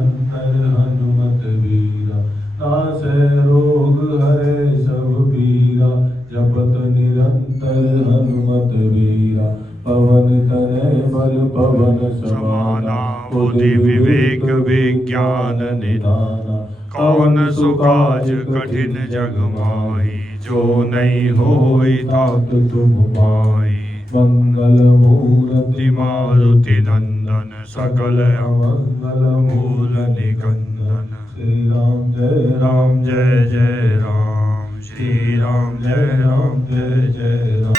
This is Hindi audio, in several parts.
निरंतर हनुमत वीरा, नासै रोग हरे सब पीरा, जपत निरंतर हनुमत वीरा। पवन तनय बल पवन समाना, बुद्धि विवेक विज्ञान निधाना। कौन सो काज कठिन जग माही, जो नहीं होई तात तुम पाई। मंगल मूर्ति मारुति नंदन, सकल अमंगल मूल निकंदन। श्री राम जय राम जय जय राम, श्री राम जय राम जय जय राम।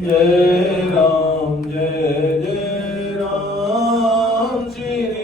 जय राम जय जय राम श्री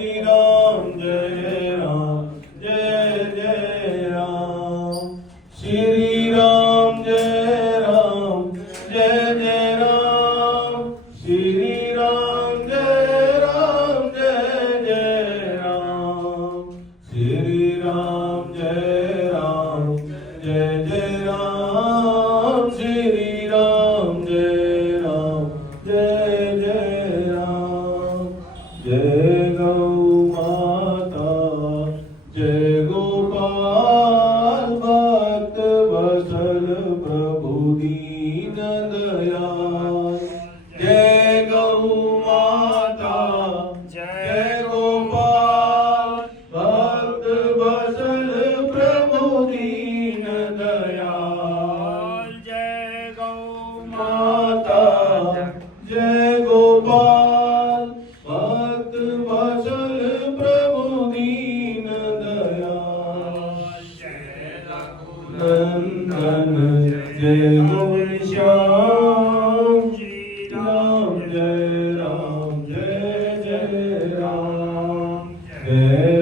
नंदन जय गोविंद श्याम श्री राम जय जय राम जय